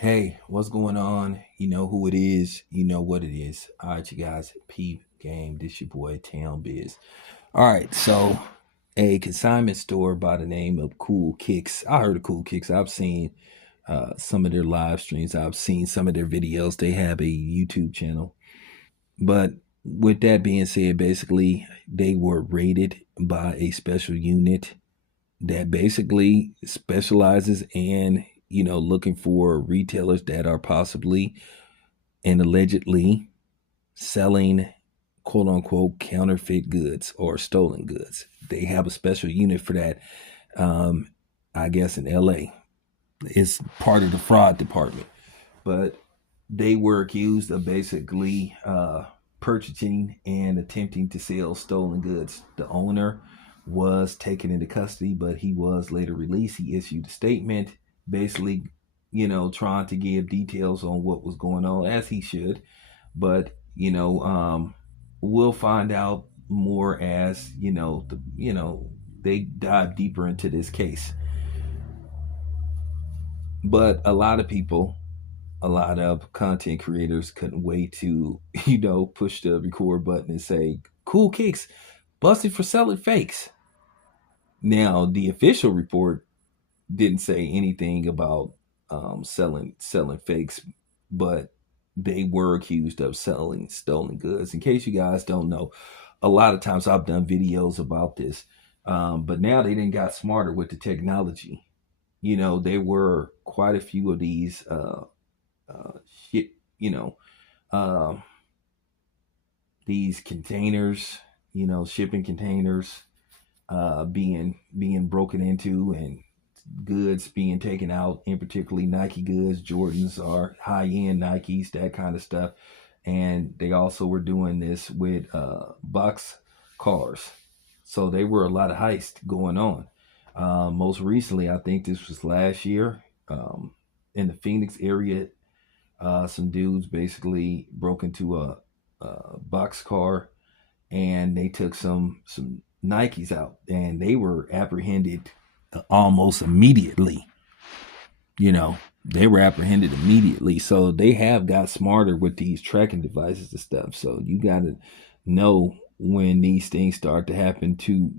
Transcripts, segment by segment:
Hey, what's going on? You know who it is. You know what it is. All right, you guys. Peep game. This your boy Town Biz. All right, so a consignment store by the name of Cool Kicks. I heard of Cool Kicks. I've seen some of their live streams. I've seen some of their videos. They have a YouTube channel. But with that being said, basically they were raided by a special unit that basically specializes in looking for retailers that are possibly and allegedly selling quote unquote counterfeit goods or stolen goods. They have a special unit for that. um, I guess in LA it's part of the fraud department, but they were accused of basically purchasing and attempting to sell stolen goods. The owner was taken into custody, but he was later released. He issued a statement basically, trying to give details on what was going on, as he should. But, we'll find out more as, they dive deeper into this case. But a lot of content creators couldn't wait to, push the record button and say, Cool Kicks busted for selling fakes. Now, the official report didn't say anything about selling fakes, but they were accused of selling stolen goods. In case you guys don't know, a lot of times I've done videos about this, but now they didn't got smarter with the technology. There were quite a few of these uh, shit, you know, uh, these containers, shipping containers being broken into and goods being taken out, in particularly Nike goods. Jordans are high end Nikes, that kind of stuff. And they also were doing this with box cars. So there were a lot of heists going on. Most recently, I think this was last year, in the Phoenix area. Some dudes basically broke into a box car and they took some Nikes out, and they were apprehended almost immediately. They were apprehended immediately. So they have got smarter with these tracking devices and stuff. So you got to know when these things start to happen too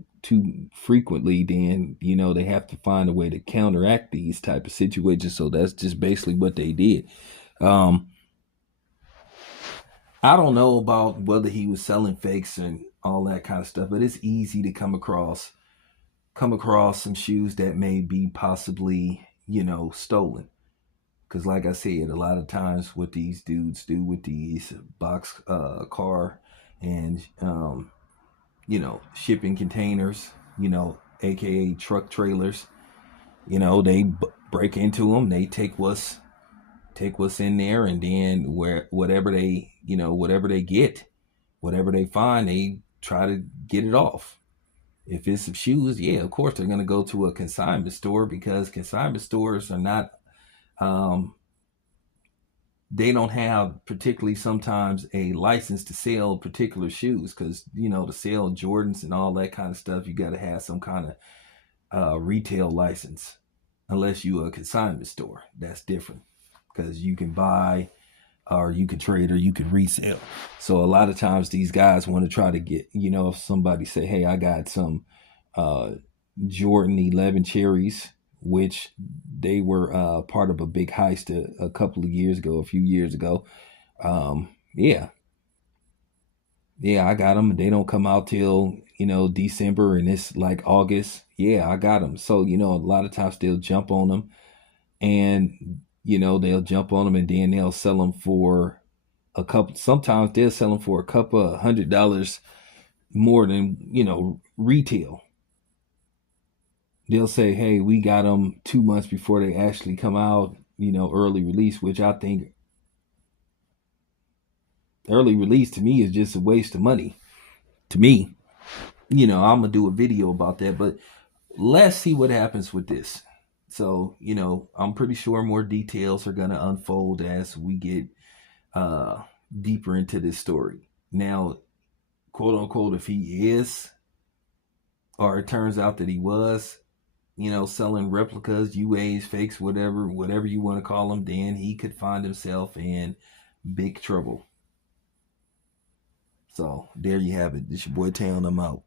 frequently. Then they have to find a way to counteract these type of situations. So that's just basically what they did. Um, I don't know about whether he was selling fakes and all that kind of stuff, but it's easy to come across some shoes that may be possibly, stolen. Because, like I said, a lot of times what these dudes do with these box car and, shipping containers, aka truck trailers, they break into them, they take what's in there, and then whatever they get, whatever they find, they try to get it off. If it's some shoes, yeah, of course they're going to go to a consignment store, because consignment stores are not, um, they don't have particularly sometimes a license to sell particular shoes, because to sell Jordans and all that kind of stuff, you got to have some kind of retail license. Unless you a consignment store, that's different, because you can buy or you could trade or you could resell. So a lot of times these guys want to try to get, if somebody say, hey, I got some uh, Jordan 11 cherries, which they were part of a big heist a couple of years ago, a few years ago. Yeah, yeah, I got them. They don't come out till, December, and it's like August. Yeah, I got them. So, a lot of times they'll jump on them, and, they'll jump on them and then they'll sell them for a couple. Sometimes they'll sell them for a couple of $100 more than retail. They'll say, "Hey, we got them 2 months before they actually come out." Early release, which I think early release to me is just a waste of money. To me, I'm gonna do a video about that, but let's see what happens with this. So, I'm pretty sure more details are gonna unfold as we get uh, deeper into this story. Now, quote unquote, if he is, or it turns out that he was, selling replicas, UAs, fakes, whatever you want to call them, then he could find himself in big trouble. So there you have it. It's your boy Tayon. I'm out.